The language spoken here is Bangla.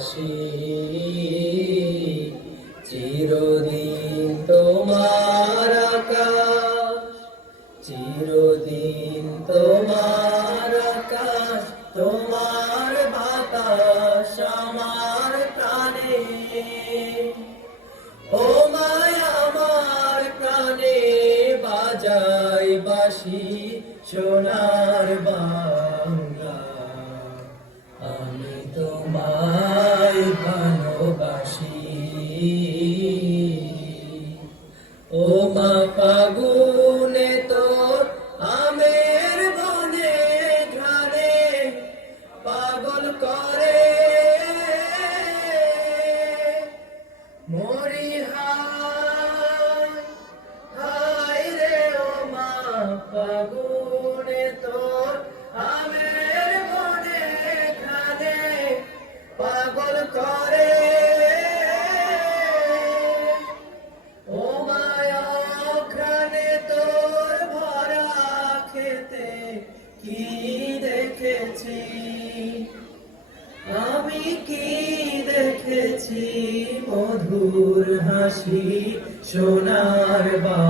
বাসি চিরদিন তোমার আকাশ, চিরদিন তোমার আকাশ, তোমার বাতাস আমার প্রাণে। ও মায়া আমার প্রাণে বাজাই বাঁশি সোনার বাংলা, আমি তোমায় ভালোবাসি। ও মা ফাগুনে তোর আমের বনে ঘ্রাণে পাগল করে মরি হায় হায় রে। ও মা ফাগুনে তোর আমের বনে ঘ্রাণে পাগল করে। ও মায়া ঘ্রাণে তোর ভরা খেতে কি দেখেছি আমি, কি দেখেছি মধুর হাসি সোনার বা